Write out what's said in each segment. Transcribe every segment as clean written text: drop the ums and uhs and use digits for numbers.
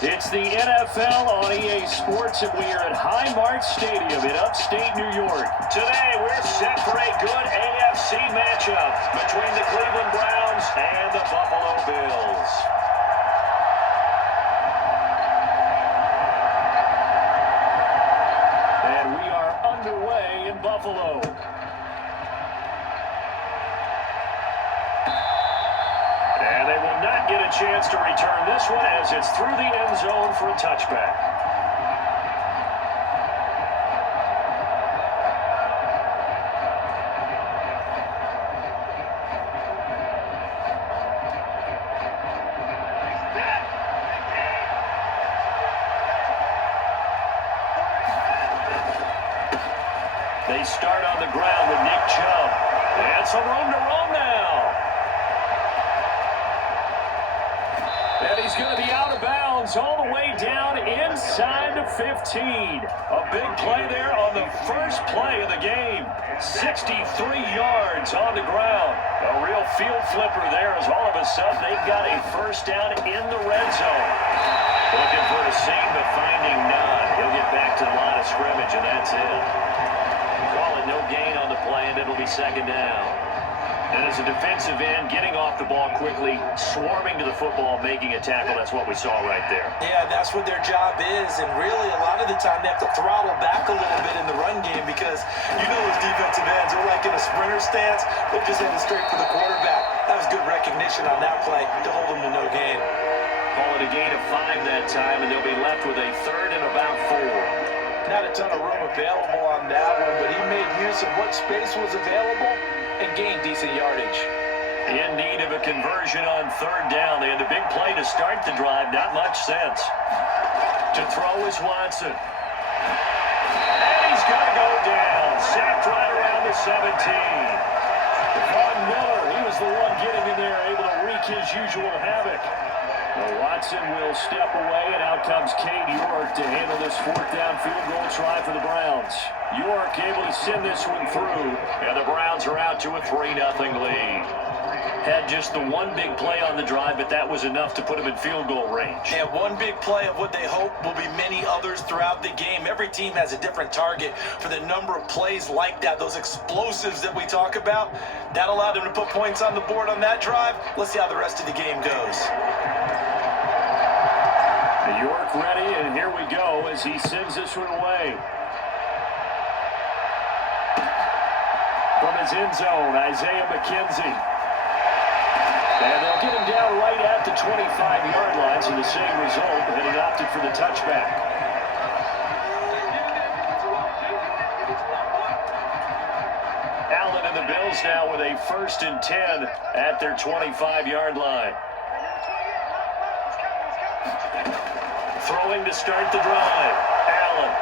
It's the NFL on EA Sports, and we are at Highmark Stadium in upstate New York. Today, we're set for a good AFC matchup between the Cleveland Browns and the Buffalo Bills. And we are underway in Buffalo. And they will not get a chance to return this one as it's through the end zone for a touchback. They start on the ground with Nick Chubb. And some room to roam now. And he's going to be out of bounds all the way down inside the 15. A big play there on the first play of the game. 63 yards on the ground. A real field flipper there as all of a sudden they've got a first down in the red zone. Looking for a seam, but finding none. He'll get back to the line of scrimmage, and that's it. Call it no gain on the play, and it'll be second down. And as a defensive end, getting off the ball quickly, swarming to the football, making a tackle, that's what we saw right there. Yeah, that's what their job is, and really a lot of the time they have to throttle back a little bit in the run game because you know those defensive ends are like in a sprinter stance. They're just heading straight for the quarterback. That was good recognition on that play to hold them to no gain. Call it a gain of 5 that time, and they'll be left with a third and about 4. Not a ton of room available on that one, but he made use of what space was available and gained decent yardage. In need of a conversion on third down. They had the big play to start the drive. Not much sense. To throw is Watson. And he's going to go down. Sacked right around the 17. Von Miller, he was the one getting in there, able to wreak his usual havoc. Well, Watson will step away, and out comes Cade York to handle this fourth down field goal try for the Browns. York able to send this one through, and the Browns are out to a 3-0 lead. Had just the one big play on the drive, but that was enough to put them in field goal range. And one big play of what they hope will be many others throughout the game. Every team has a different target for the number of plays like that, those explosives that we talk about. That allowed them to put points on the board on that drive. Let's see how the rest of the game goes. York ready, and here we go as he sends this one away. From his end zone, Isaiah McKenzie. And they'll get him down right at the 25-yard line, so the same result, but he opted for the touchback. Allen and the Bills now with a 1st and 10 at their 25-yard line. Throwing to start the drive. Allen.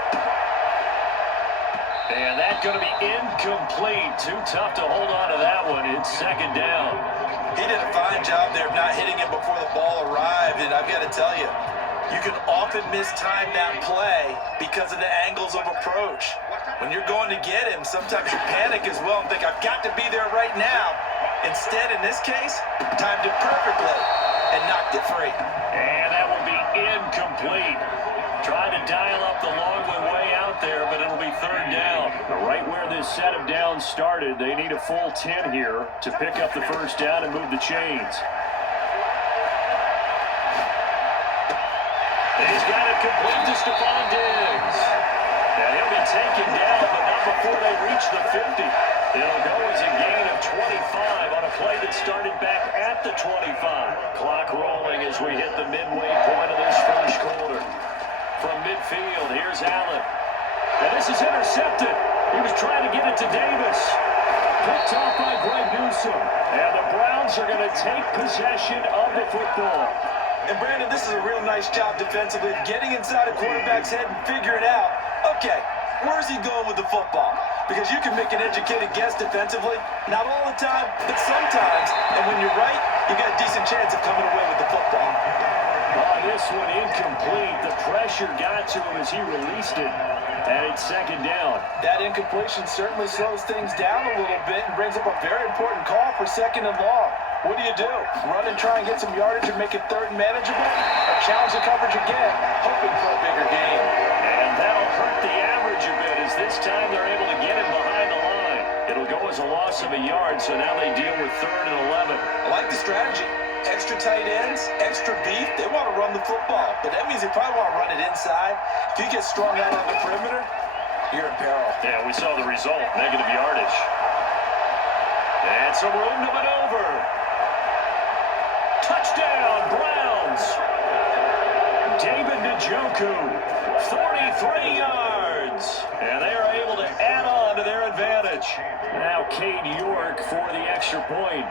And that's going to be incomplete. Too tough to hold on to that one. It's second down. He did a fine job there of not hitting him before the ball arrived, and I've got to tell you, you can often mistime that play because of the angles of approach. When you're going to get him, sometimes you panic as well and think, I've got to be there right now. Instead, in this case, timed it perfectly and knocked it free. And that will be incomplete. Trying to dial up the long way out there, but it'll be third down. Right where this set of downs started, they need a full 10 here to pick up the first down and move the chains. He's got it complete to Stephon Diggs. And he'll be taken down, but not before they reach the 50. It'll go as a gain of 25 on a play that started back at the 25. Clock rolling as we hit the midway point of this first quarter. From midfield, here's Allen. And this is intercepted. He was trying to get it to Davis. Picked off by Greg Newsome. And the Browns are going to take possession of the football. And Brandon, this is a real nice job defensively, getting inside a quarterback's head and figuring out, okay, where's he going with the football? Because you can make an educated guess defensively, not all the time, but sometimes. And when you're right, you got a decent chance of coming away with the football. This one incomplete. The pressure got to him as he released it. And it's second down. That incompletion certainly slows things down a little bit and brings up a very important call for second and long. What do? Run and try and get some yardage and make it third and manageable? Or challenge the coverage again, hoping for a bigger gain? And that'll hurt the average a bit, as this time they're able to get him behind the line. It'll go as a loss of a yard, so now they deal with 3rd and 11. I like the strategy. Extra tight ends, extra beef. They want to run the football, but that means they probably want to run it inside. If you get strung out on the perimeter, you're in peril. Yeah, we saw the result, negative yardage. And some room to maneuver. Touchdown, Browns. David Njoku, 43 yards. And they are able to add on to their advantage. Now Cade York for the extra point.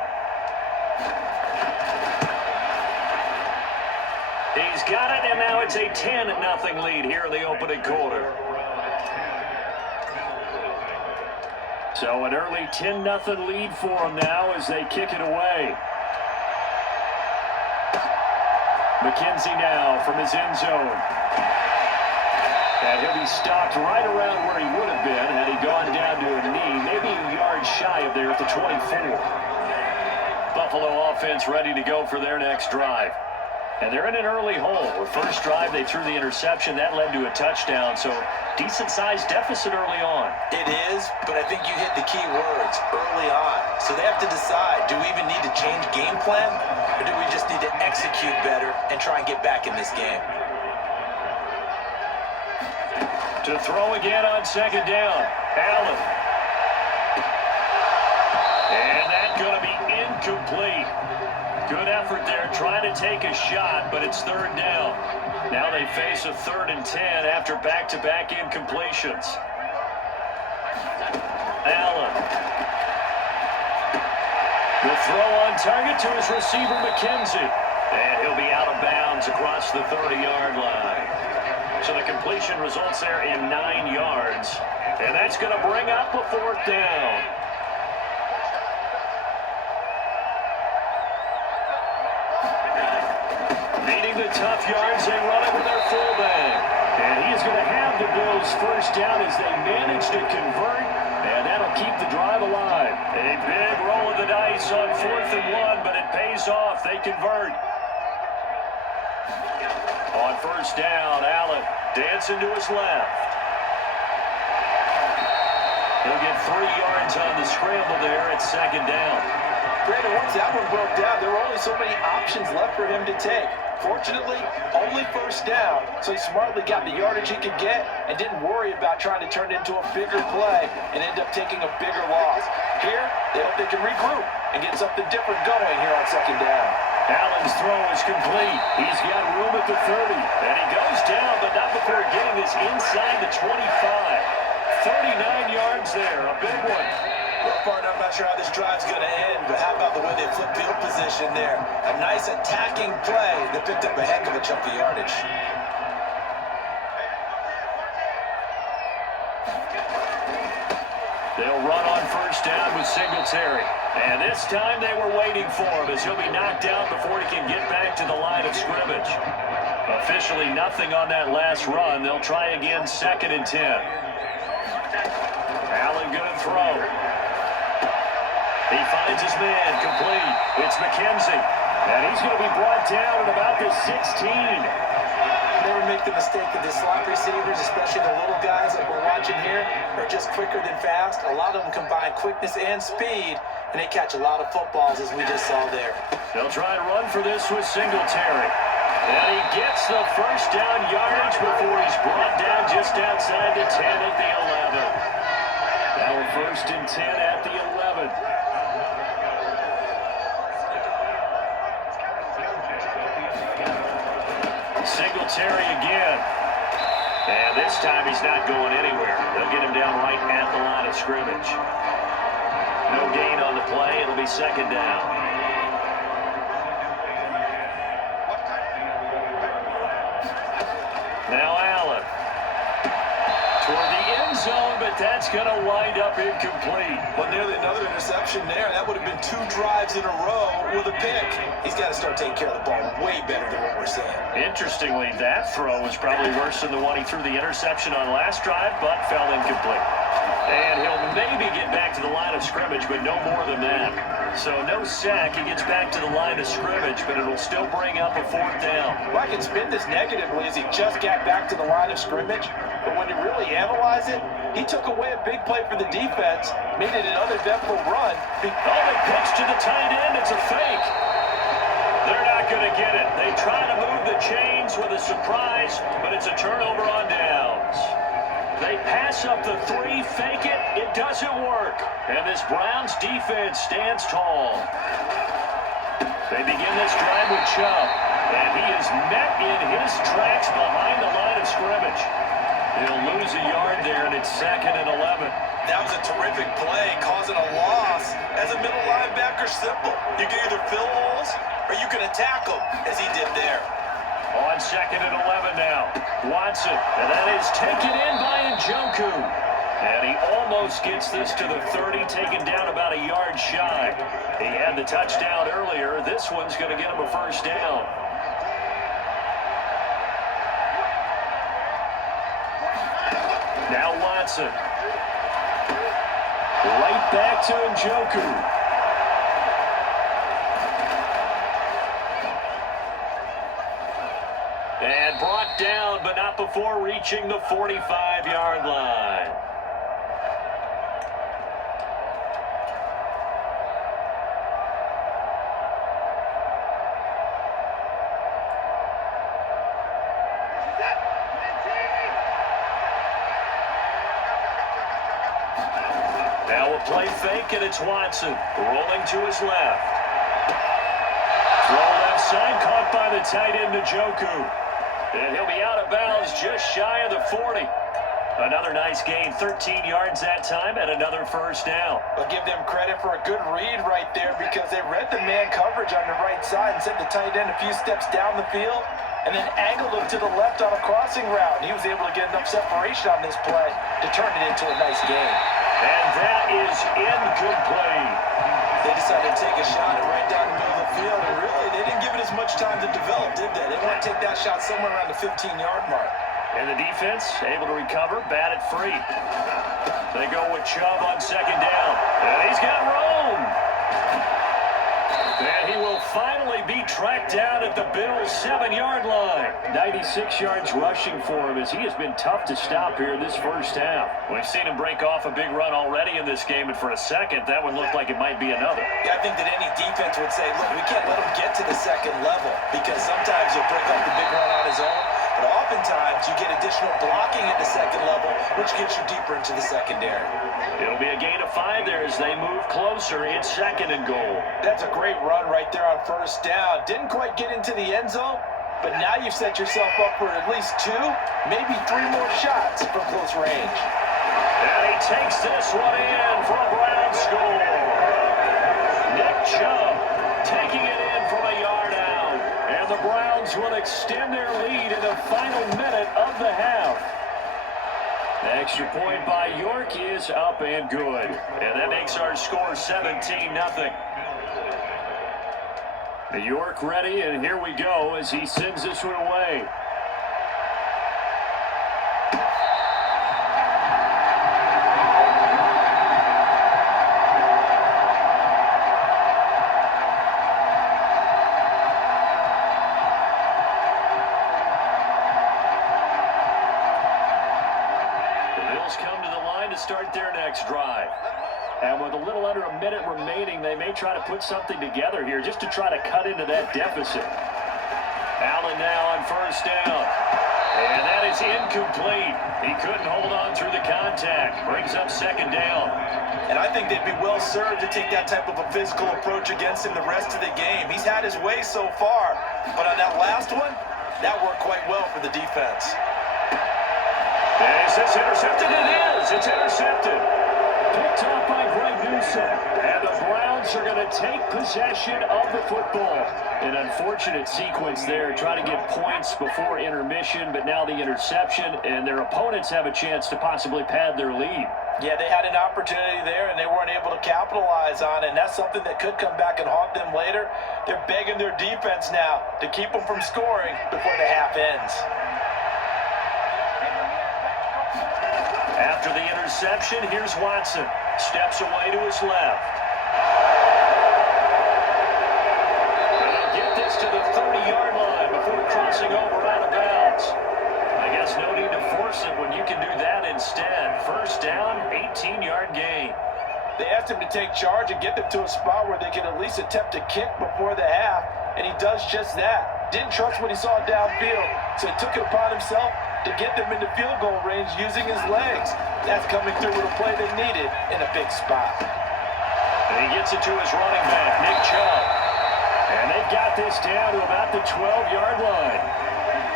He's got it, and now it's a 10-0 lead here in the opening quarter. So an early 10-0 lead for them now as they kick it away. McKenzie now from his end zone. And he'll be stopped right around where he would have been had he gone down to a knee, maybe a yard shy of there at the 24. Buffalo offense ready to go for their next drive. And they're in an early hole. The first drive, they threw the interception. That led to a touchdown, so decent-sized deficit early on. It is, but I think you hit the key words, early on. So they have to decide, do we even need to change game plan, or do we just need to execute better and try and get back in this game? To throw again on 2nd down, Allen. And that's going to be incomplete. Good effort there, trying to take a shot, but it's 3rd down. Now they face a 3rd and 10 after back-to-back incompletions. Allen. The throw on target to his receiver, McKenzie. And he'll be out of bounds across the 30-yard line. So the completion results there in 9 yards. And that's going to bring up a 4th down. Needing the tough yards, they run it with their fullback. And he is going to have the Bills' 1st down as they manage to convert. And that'll keep the drive alive. A big roll of the dice on 4th and 1, but it pays off. They convert. On 1st down, Allen dancing to his left. He'll get 3 yards on the scramble there at 2nd down. Brandon, once that one broke down, there were only so many options left for him to take. Fortunately, only 1st down, so he smartly got the yardage he could get and didn't worry about trying to turn it into a bigger play and end up taking a bigger loss. Here, they hope they can regroup and get something different going here on 2nd down. Allen's throw is complete. He's got room at the 30, and he goes down, but not before getting this inside the 25. 39 yards there, a big one. Well, partner, I'm not sure how this drive's going to end, but how about the way they flip field position there? A nice attacking play that picked up a heck of a chunk of yardage. They'll run on 1st down with Singletary. And this time they were waiting for him as he'll be knocked down before he can get back to the line of scrimmage. Officially nothing on that last run. They'll try again 2nd and 10. Allen going to throw. He finds his man, complete. It's McKenzie. And he's going to be brought down at about the 16. Never make the mistake that the slot receivers, especially the little guys that we're watching here, are just quicker than fast. A lot of them combine quickness and speed, and they catch a lot of footballs, as we just saw there. They'll try and run for this with Singletary. And he gets the 1st down yardage before he's brought down just outside the 10 at the 11. Now 1st and 10 at the 11. Singletary again. And this time he's not going anywhere. They'll get him down right at the line of scrimmage. No gain on the play. It'll be 2nd down. Now Allen. Toward the end zone, but that's going to wind up incomplete. Well, nearly another interception there. That would have been 2 drives in a row with a pick. He's got to start taking care of the ball way better than what we're seeing. Interestingly, that throw was probably worse than the one he threw the interception on last drive, but fell incomplete. And he'll maybe get back to the line of scrimmage, but no more than that. So no sack. He gets back to the line of scrimmage, but it'll still bring up a 4th down. Well, I can spin this negatively as he just got back to the line of scrimmage. But when you really analyze it, he took away a big play for the defense, made it an uneventful run. They pitch to the tight end. It's a fake. They're not going to get it. They try to move the chains with a surprise, but it's a turnover on downs. They pass up the 3, fake it. It doesn't work. And this Browns defense stands tall. They begin this drive with Chubb, and he is met in his tracks behind the line of scrimmage. He'll lose a yard there, and it's 2nd and 11. That was a terrific play, causing a loss. As a middle linebacker, simple. You can either fill holes or you can attack them, as he did there. On 2nd and 11 now. Watson, and that is taken in by Njoku. And he almost gets this to the 30, taken down about a yard shy. He had the touchdown earlier. This one's going to get him a 1st down. Now Watson. Right back to Njoku. And brought down, but not before reaching the 45-yard line. Now a play fake, and it's Watson rolling to his left. Throw left side, caught by the tight end Njoku. And he'll be out of bounds just shy of the 40. Another nice gain, 13 yards that time, and another 1st down. I'll give them credit for a good read right there because they read the man coverage on the right side and sent the tight end a few steps down the field and then angled him to the left on a crossing route. He was able to get enough separation on this play to turn it into a nice gain. And that is incomplete. They decided to take a shot and right down the middle of the field, and really, they didn't give it as much time to develop, did they? They want to take that shot somewhere around the 15-yard mark. And the defense able to recover, bat it free. They go with Chubb on 2nd down. And he's got room. And he will finally be tracked down at the Bills' 7-yard line. 96 yards rushing for him as he has been tough to stop here this 1st half. We've seen him break off a big run already in this game, and for a second, that one looked like it might be another. Yeah, I think that any defense would say, look, we can't let him get to the 2nd level because sometimes he'll break off the big run on his own, but oftentimes you get additional blocking at the 2nd level, which gets you deeper into the secondary. It'll be a gain of 5 there as they move closer. It's 2nd and goal. That's a great run right there on 1st down. Didn't quite get into the end zone, but now you've set yourself up for at least 2, maybe 3 more shots from close range. And he takes this one in for a Browns score. Nick Chubb taking it in from a yard out. And the Browns will extend their lead in the final minute of the half. The extra point by York is up and good. And that makes our score 17-0. York ready, and here we go as he sends this one away. Come to the line to start their next drive. And with a little under a minute remaining, they may try to put something together here just to try to cut into that deficit. Allen now on 1st down. And that is incomplete. He couldn't hold on through the contact. Brings up 2nd down. And I think they'd be well served to take that type of a physical approach against him the rest of the game. He's had his way so far. But on that last one, that worked quite well for the defense. Is this intercepted? It is. It's intercepted. Picked off by Greg Newsom. And the Browns are going to take possession of the football. An unfortunate sequence there, trying to get points before intermission, but now the interception, and their opponents have a chance to possibly pad their lead. Yeah, they had an opportunity there, and they weren't able to capitalize on it, and that's something that could come back and haunt them later. They're begging their defense now to keep them from scoring before the half ends. After the interception, here's Watson. Steps away to his left. And they'll get this to the 30-yard line before crossing over out of bounds. I guess no need to force it when you can do that instead. First down, 18-yard gain. They asked him to take charge and get them to a spot where they can at least attempt a kick before the half, and he does just that. Didn't trust what he saw downfield, so he took it upon himself to get them into field goal range using his legs. That's coming through with a play they needed in a big spot. And he gets it to his running back, Nick Chubb. And they've got this down to about the 12-yard line.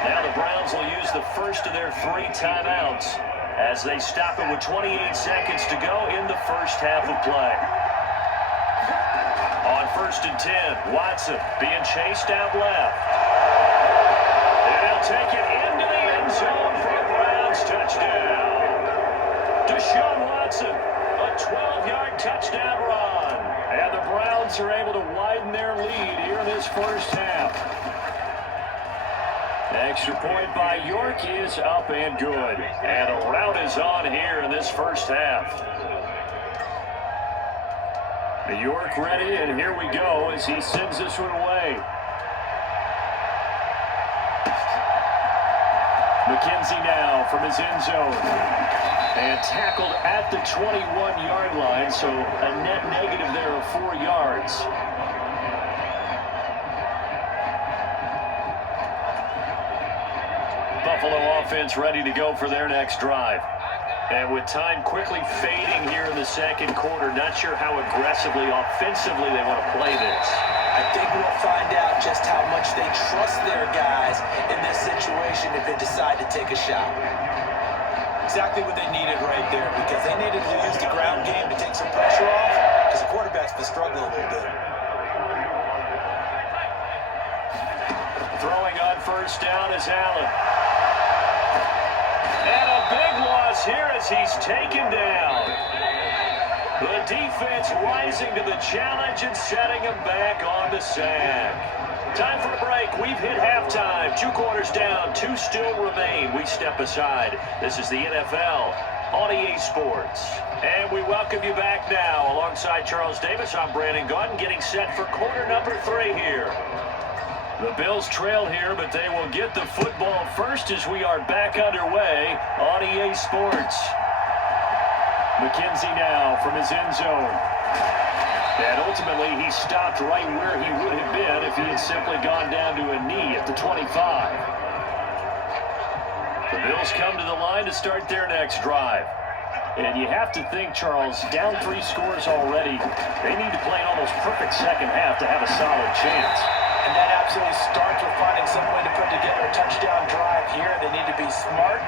Now the Browns will use the first of their 3 timeouts as they stop it with 28 seconds to go in the first half of play. On 1st and 10, Watson being chased out left. And he'll take it into the end zone for a Browns touchdown. Deshaun Watson, a 12-yard touchdown run. And the Browns are able to widen their lead here in this first half. Extra point by York is up and good. And a rout is on here in this first half. York ready, and here we go as he sends this one away. McKenzie now from his end zone. And tackled at the 21-yard line, so a net negative there of 4 yards. Buffalo offense ready to go for their next drive. And with time quickly fading here in the second quarter, not sure how aggressively, offensively they want to play this. I think we'll find out just how much they trust their guys in this situation if they decide to take a shot. Exactly what they needed right there, because they needed to use the ground game to take some pressure off, because the quarterback's been struggling a little bit. Throwing on first down is Allen. And a big loss here as he's taken down. The defense rising to the challenge and setting him back on the sack. Time for a break. We've hit halftime. 2 quarters down. 2 still remain. We step aside. This is the NFL on EA Sports. And we welcome you back now. Alongside Charles Davis, I'm Brandon Gunn, getting set for quarter number 3 here. The Bills trail here, but they will get the football first as we are back underway on EA Sports. McKenzie now from his end zone. And ultimately, he stopped right where he would have been if he had simply gone down to a knee at the 25. The Bills come to the line to start their next drive. And you have to think, Charles, down 3 scores already, they need to play an almost perfect second half to have a solid chance. And that absolutely starts with finding some way to put together a touchdown drive here. They need to be smart,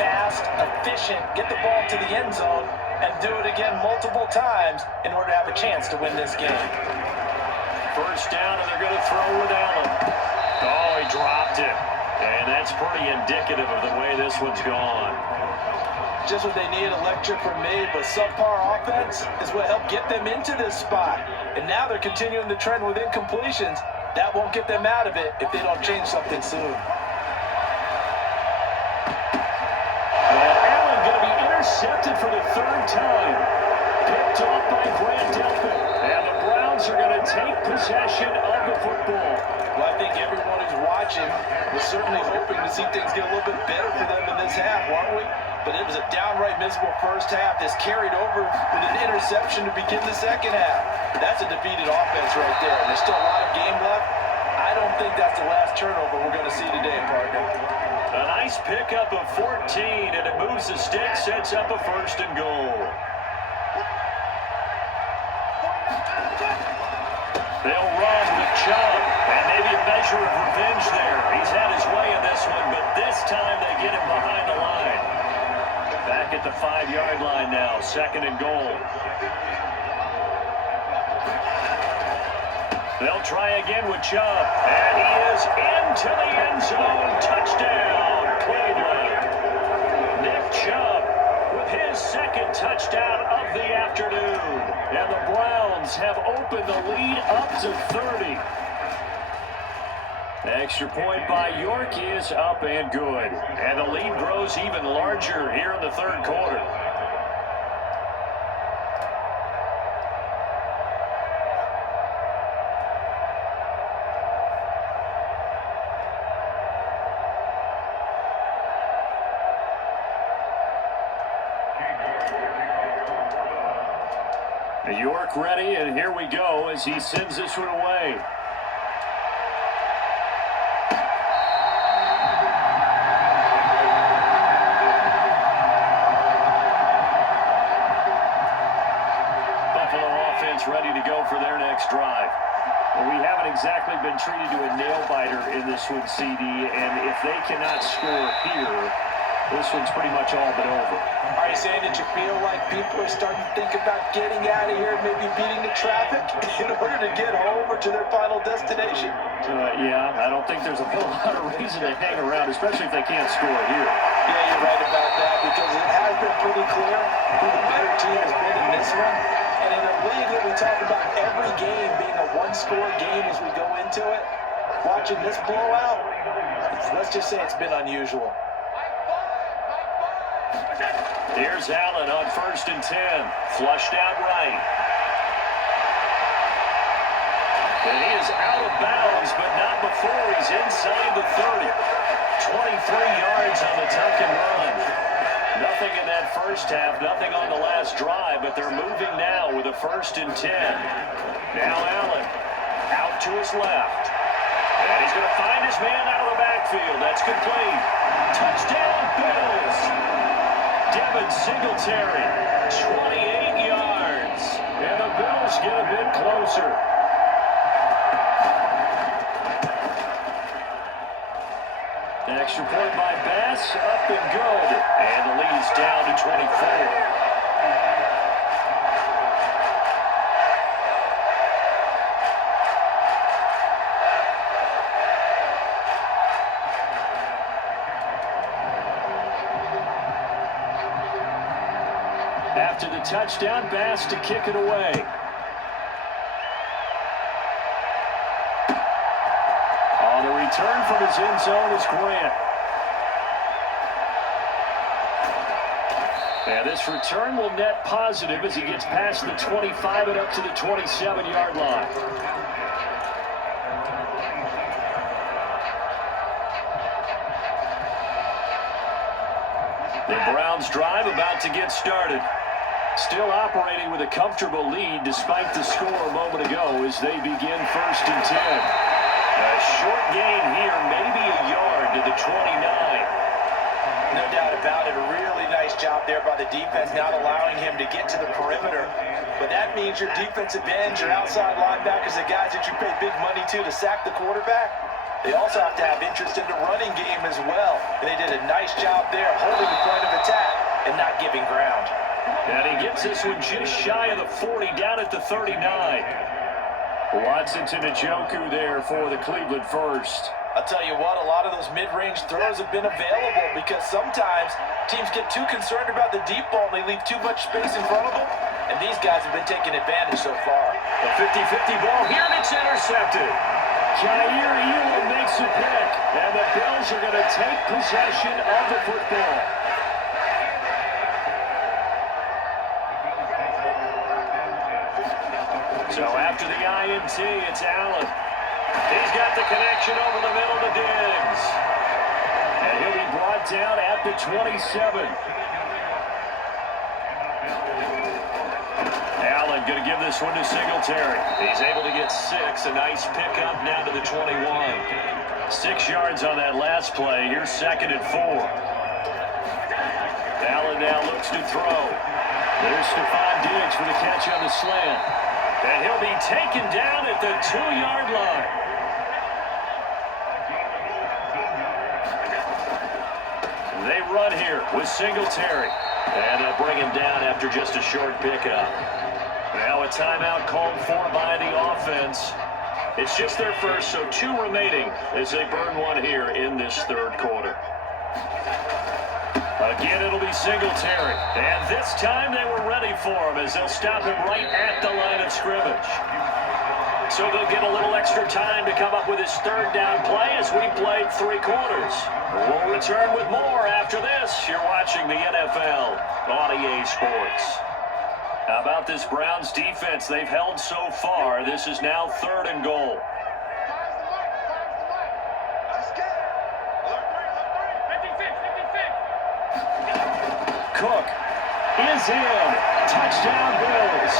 fast, efficient, get the ball to the end zone, and do it again multiple times in order to have a chance to win this game. First down, and they're going to throw with Allen. Oh, he dropped it. And that's pretty indicative of the way this one's gone. Just what they need, electric from me, but subpar offense is what helped get them into this spot. And now they're continuing the trend with incompletions. That won't get them out of it if they don't change something soon. And Allen going to be intercepted for the 3rd time. Picked off by Grant Delpit. And the Browns are going to take possession of the football. Well, I think everyone who's watching was certainly hoping to see things get a little bit better for them in this half, weren't we? But it was a downright miserable first half. This carried over with an interception to begin the second half. That's a defeated offense right there. And there's still a lot of game left. I don't think that's the last turnover we're going to see today, partner. A nice pickup of 14, and it moves the stick, sets up a 1st and goal. They'll run with Chubb, and maybe a measure of revenge there. He's had his way in this one, but this time they get him behind the line. Back at the 5-yard line now, 2nd and goal. They'll try again with Chubb, and he is into the end zone. Touchdown, Cleveland. Nick Chubb with his 2nd touchdown of the afternoon. And the Browns have opened the lead up to 30. The extra point by York is up and good. And the lead grows even larger here in the 3rd quarter. York ready, and here we go as he sends this one away. Buffalo offense ready to go for their next drive. Well, we haven't exactly been treated to a nail-biter in this one, CD, and if they cannot score here, this one's pretty much all but over. Are you saying that you feel like people are starting to think about getting out of here, maybe beating the traffic in order to get home or to their final destination? Yeah, I don't think there's a whole lot of reason to hang around, especially if they can't score here. Yeah, you're right about that, because it has been pretty clear who the better team has been in this one. And in a league that we talk about every game being a one-score game as we go into it, watching this blowout, let's just say it's been unusual. Here's Allen on 1st and 10. Flushed out right. And he is out of bounds, but not before he's inside the 30. 23 yards on the tuck and run. Nothing in that first half, nothing on the last drive, but they're moving now with a 1st and 10. Now Allen out to his left. And he's going to find his man out of the backfield. That's complete. Touchdown, Bills. Devin Singletary, 28 yards. And the Bills get a bit closer. The extra point by Bass, up and good. And the lead's down to 24. After the touchdown, Bass to kick it away. On the return from his end zone is Grant. And this return will net positive as he gets past the 25 and up to the 27-yard line. The Browns drive about to get started. Still operating with a comfortable lead despite the score a moment ago as they begin 1st and 10. A short gain here, maybe a yard to the 29. No doubt about it. A really nice job there by the defense, not allowing him to get to the perimeter. But that means your defensive ends, your outside linebackers, the guys that you pay big money to sack the quarterback, they also have to have interest in the running game as well. And they did a nice job there holding the point of attack and not giving ground. And he gets this one just shy of the 40, down at the 39. Watson to Njoku there for the Cleveland first. I'll tell you what, a lot of those mid-range throws have been available because sometimes teams get too concerned about the deep ball and they leave too much space in front of them. And these guys have been taking advantage so far. A 50-50 ball here, and it's intercepted. Jair Elam makes a pick, and the Bills are going to take possession of the football. So after the INT, it's Allen. He's got the connection over the middle to Diggs. And he'll be brought down at the 27. Allen going to give this one to Singletary. He's able to get 6. A nice pickup now to the 21. 6 yards on that last play. Here's 2nd and 4. Allen now looks to throw. There's Stephon Diggs for the catch on the slant. And he'll be taken down at the 2-yard line. They run here with Singletary. And they'll bring him down after just a short pickup. Now a timeout called for by the offense. It's just their first, so 2 remaining as they burn one here in this 3rd quarter. Again, it'll be Singletary. And this time they were ready for him as they'll stop him right at the line of scrimmage. So they'll get a little extra time to come up with his 3rd down play as we played 3 quarters. We'll return with more after this. You're watching the NFL on EA Sports. How about this Browns defense they've held so far? This is now 3rd and goal. Cook is in. Touchdown, Bills.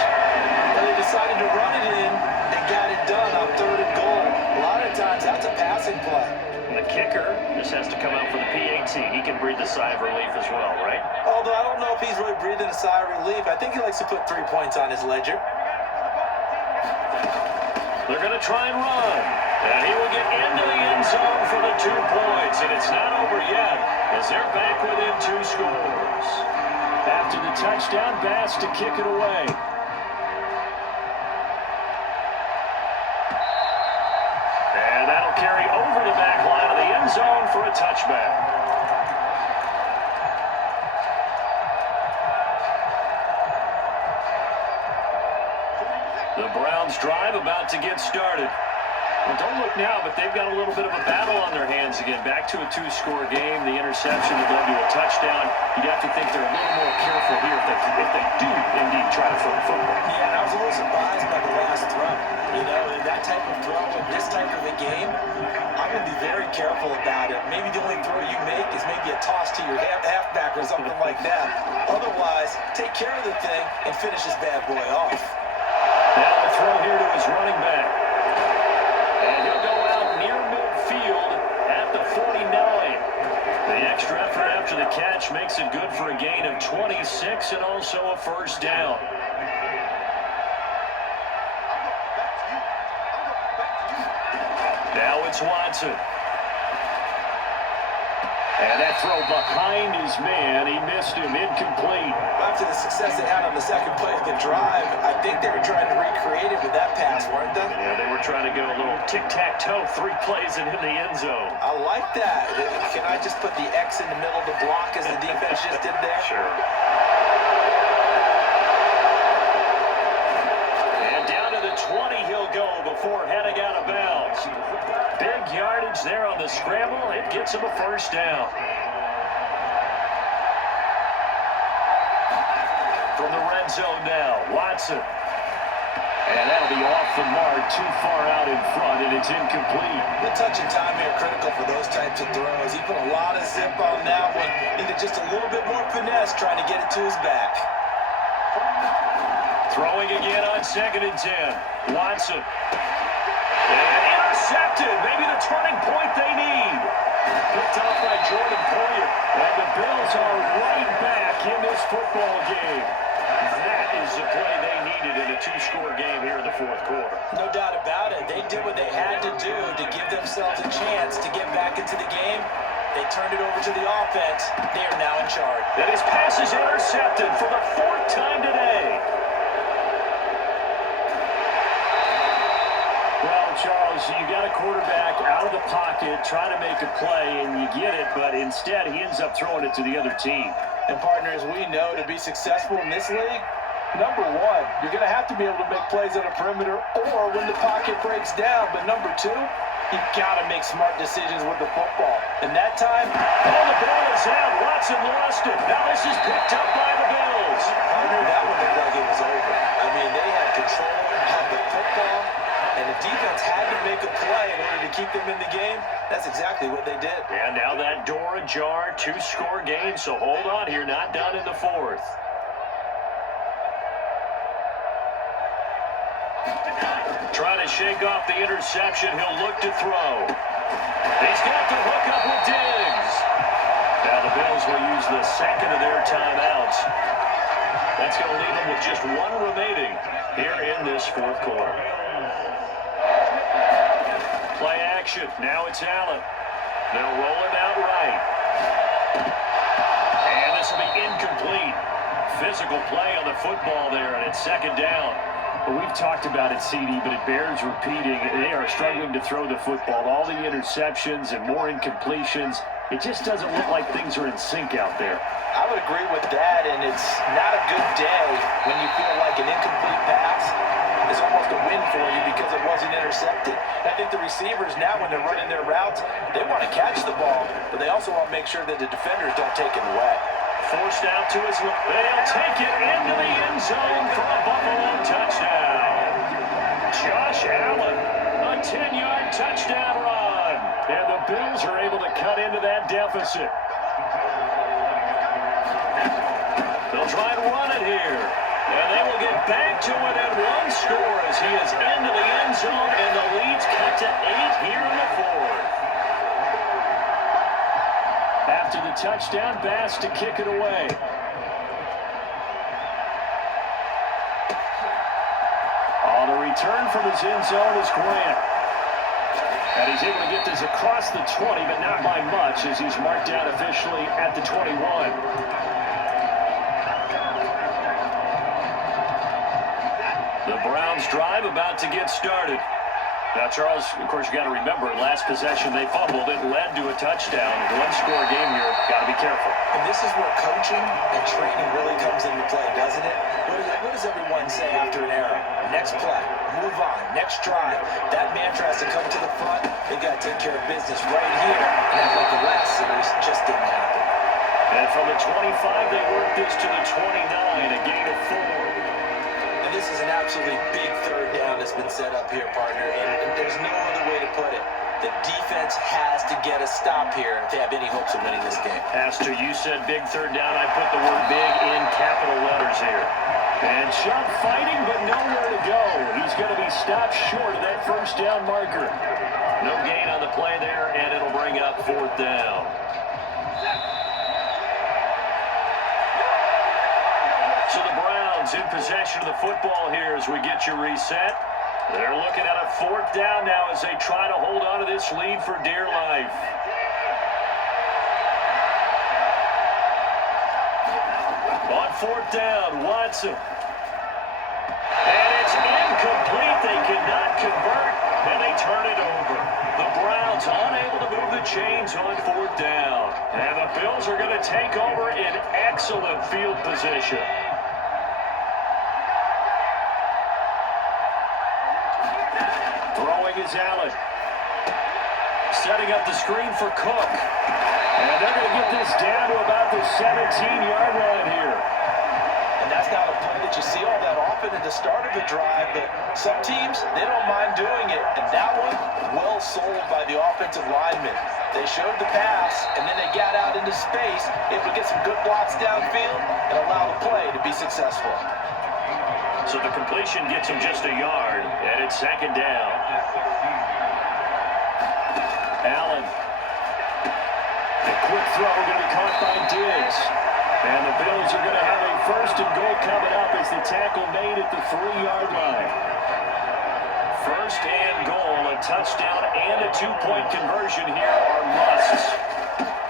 decided to run it in and got it done on 3rd and goal. A lot of times, that's a passing play. And the kicker just has to come out for the PAT. He can breathe a sigh of relief as well, right? Although I don't know if he's really breathing a sigh of relief. I think he likes to put 3 points on his ledger. They're going to try and run. And he will get into the end zone for the 2 points. And it's not over yet as they're back within 2 scores. After the touchdown, Bass to kick it away. And that'll carry over the back line of the end zone for a touchback. The Browns drive about to get started. Well, don't look now, but they've got a little bit of a battle on their hands again. Back to a 2-score game. The interception that led to a touchdown. You'd have to think they're a little more careful here if they do indeed try to throw the football. Yeah, and I was a little surprised by the last throw. You know, that type of throw in this type of a game, I'm going to be very careful about it. Maybe the only throw you make is maybe a toss to your halfback or something like that. Otherwise, take care of the thing and finish this bad boy off. Now the throw here to his running back. And he'll go out near midfield at the 49. The extra effort after the catch makes it good for a gain of 26 and also a first down. Now it's Watson. And that throw behind his man, he missed him, incomplete. After the success they had on the second play of the drive, I think they were trying to recreate it with that pass, weren't they? Yeah, they were trying to go a little tic-tac-toe, 3 plays and in the end zone. I like that. Can I just put the X in the middle of the block as the defense just did there? Sure. And down to the 20 he'll go before heading out of bounds. Big yardage there on the scramble. It gets him a first down. From the red zone now, Watson. And that'll be off the mark, too far out in front, and it's incomplete. The touch and time here critical for those types of throws. He put a lot of zip on that one. Needed just a little bit more finesse trying to get it to his back. Throwing again on 2nd and 10. Watson. And intercepted. Maybe the turning point they need. Picked off by Jordan Poyer. And the Bills are right back in this football game. That is the play they needed in a 2-score game here in the 4th quarter. No doubt about it. They did what they had to do to give themselves a chance to get back into the game. They turned it over to the offense. They are now in charge. And his pass is intercepted for the 4th time today. Well, Charles, you got a quarterback out of the pocket trying to make a play, and you get it, but instead he ends up throwing it to the other team. And partners, we know to be successful in this league, number one, you're going to have to be able to make plays on the perimeter or when the pocket breaks down. But number two, you've got to make smart decisions with the football. And that time, the ball is out. Watson lost it. Now this is picked up by the Bills. Partner, that one looked like it was over. I mean, they had control of the football, and the defense had to make a play in order to keep them in the game. That's exactly what they did. And now that door ajar, 2-score game, so hold on here, not done in the 4th. Trying to shake off the interception, he'll look to throw. He's got to hook up with Diggs. Now the Bills will use the second of their timeouts. That's going to leave them with just 1 remaining here in this 4th quarter. Play action. Now it's Allen. They'll roll him out right. And this will be incomplete. Physical play on the football there, and it's 2nd down. Well, we've talked about it, CD, but it bears repeating. They are struggling to throw the football. All the interceptions and more incompletions. It just doesn't look like things are in sync out there. I would agree with that, and it's not a good day when you feel like an incomplete pass is almost a win for you because it wasn't intercepted. I think the receivers now, when they're running their routes, they want to catch the ball, but they also want to make sure that the defenders don't take it away. Forced out to his left. They'll take it into the end zone for a Buffalo touchdown. Josh Allen, a 10-yard touchdown run. And the Bills are able to cut into that deficit. They'll try and run it here. And they will get back to it at one score as he is into the end zone, and the lead's cut to 8 here in the fourth. After the touchdown, Bass to kick it away. On the return from his end zone is Grant. And he's able to get this across the 20, but not by much, as he's marked out officially at the 21. The Browns drive about to get started. Now, Charles, of course, you got to remember, last possession they fumbled. It led to a touchdown. One-score game here. Got to be careful. And this is where coaching and training really comes into play, doesn't it? What does everyone say after an error? Next play, move on, next drive. That mantra has to come to the front. They got to take care of business right here. And act like the last series just didn't happen. And from the 25, they work this to the 29, a gain of 4. And this is an absolutely big third down that's been set up here, partner. And there's no other way to put it. The defense has to get a stop here if they have any hopes of winning this game. Pastor, you said big third down. I put the word big in capital letters here. And Chubb fighting, but nowhere to go. He's going to be stopped short of that first down marker. No gain on the play there, and it'll bring up fourth down. So the Browns in possession of the football here as we get you reset. They're looking at a fourth down now as they try to hold on to this lead for dear life. On fourth down, Watson. And it's incomplete. They cannot convert, and they turn it over. The Browns unable to move the chains on fourth down. And the Bills are going to take over in excellent field position. Throwing is Allen. Setting up the screen for Cook. And they're going to get this down to about the 17-yard line here. And that's not a play that you see all that often at the start of the drive, but some teams, they don't mind doing it. And that one, well sold by the offensive lineman. They showed the pass, and then they got out into space, able to get some good blocks downfield and allow the play to be successful. So the completion gets him just a yard, and it's second down. Allen. The quick throw going to be caught by Diggs. And the Bills are going to have a first and goal coming up as the tackle made at the 3-yard line. First and goal, a touchdown and a 2-point conversion here are musts.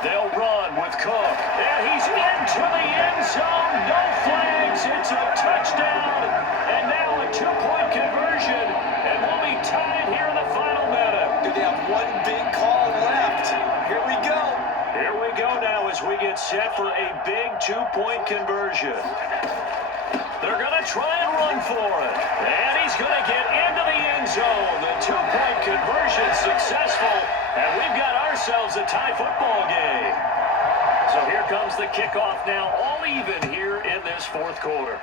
They'll run with Cook. And he's into the end zone. No flags. It's a touchdown. And now a 2-point conversion. And we'll be tied here in the final minute. Do they have one big call left? Here we go. Here we go now as we get set for a big 2-point conversion. They're going to try and run for it. And he's going to get into the end zone. The 2-point conversion successful. And we've got ourselves a tie football game. So here comes the kickoff now, all even here in this fourth quarter.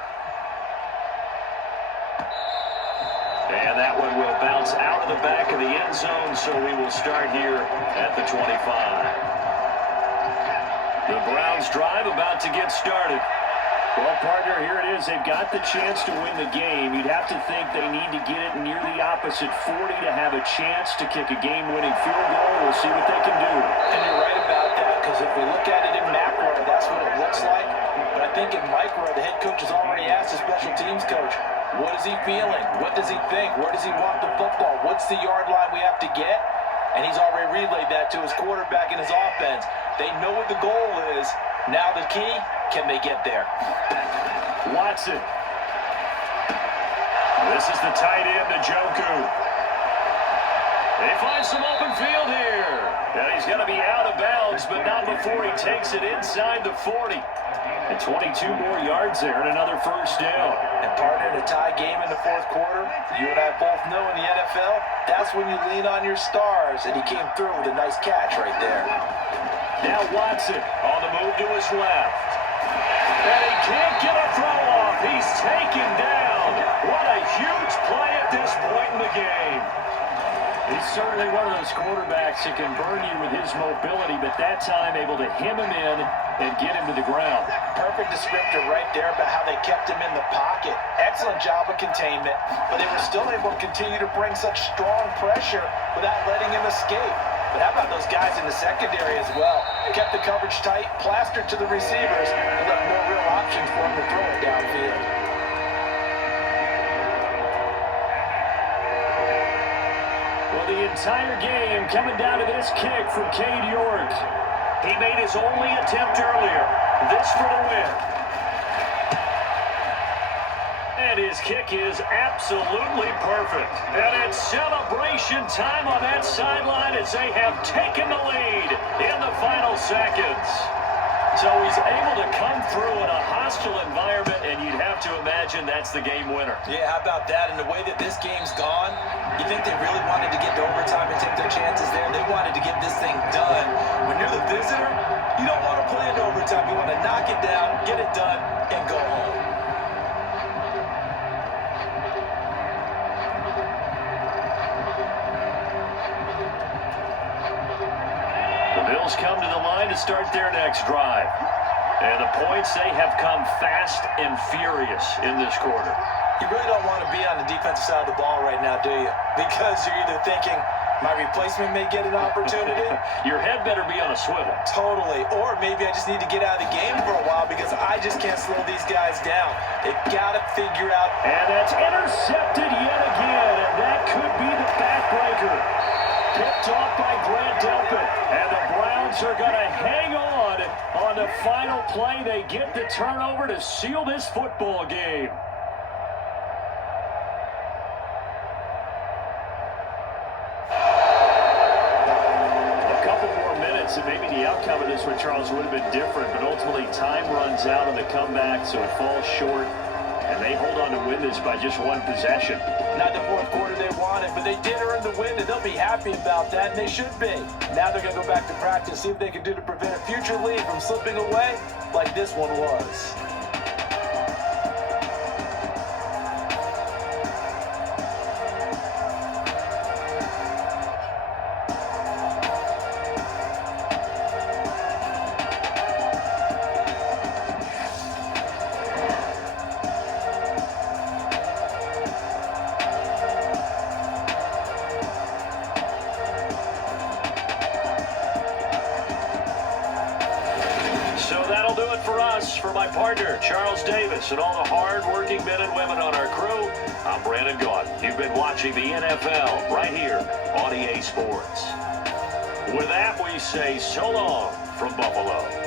And that one will bounce out of the back of the end zone, so we will start here at the 25. The Browns drive about to get started. Well, partner, here it is. They've got the chance to win the game. You'd have to think they need to get it near the opposite 40 to have a chance to kick a game-winning field goal. We'll see what they can do. And you're right about that, because if we look at it in macro, that's what it looks like. But I think in micro, the head coach has already asked the special teams coach, what is he feeling? What does he think? Where does he want the football? What's the yard line we have to get? And he's already relayed that to his quarterback and his offense. They know what the goal is. Now the key, can they get there? Watson. This is the tight end, Njoku. They find some open field here. And he's going to be out of bounds, but not before he takes it inside the 40. And 22 more yards there and another first down. And partner, in a tie game in the fourth quarter, you and I both know in the NFL, that's when you lean on your stars. And he came through with a nice catch right there. Now Watson on the move to his left. And he can't get a throw off. He's taken down. What a huge play at this point in the game. He's certainly one of those quarterbacks that can burn you with his mobility, but that time able to hem him in and get him to the ground. Perfect descriptor right there about how they kept him in the pocket. Excellent job of containment, but they were still able to continue to bring such strong pressure without letting him escape. But how about those guys in the secondary as well? Kept the coverage tight, plastered to the receivers, and left no real options for him to throw it downfield. Well, the entire game coming down to this kick from Cade York. He made his only attempt earlier. This for the win. And his kick is absolutely perfect. And it's celebration time on that sideline as they have taken the lead in the final seconds. So he's able to come through in a hostile environment, and you'd have to imagine that's the game winner. Yeah, how about that? And the way that this game's gone, you think they really wanted to get to overtime and take their chances there? They wanted to get this thing done. When you're the visitor, you don't want to play into overtime. You want to knock it down, get it done, and go home. The Bills come to the line to start their next drive. And the points, they have come fast and furious in this quarter. You really don't want to be on the defensive side of the ball right now, do you? Because you're either thinking, my replacement may get an opportunity. Your head better be on a swivel. Totally. Or maybe I just need to get out of the game for a while because I just can't slow these guys down. They've got to figure out. And that's intercepted yet again. And that could be the backbreaker. Picked off by Grant Delpit. And the Browns are going to hang on the final play. They get the turnover to seal this football game. A couple more minutes and maybe the outcome of this one, Charles, would have been different. But ultimately, time runs out on the comeback, so it falls short. And they hold on to win this by just one possession. Not the fourth quarter they wanted, but they did earn the win, and they'll be happy about that, and they should be. Now they're going to go back to practice, see what they can do to prevent a future lead from slipping away like this one was. So that'll do it for us. For my partner, Charles Davis, and all the hard-working men and women on our crew, I'm Brandon Gaudin. You've been watching the NFL right here on EA Sports. With that, we say so long from Buffalo.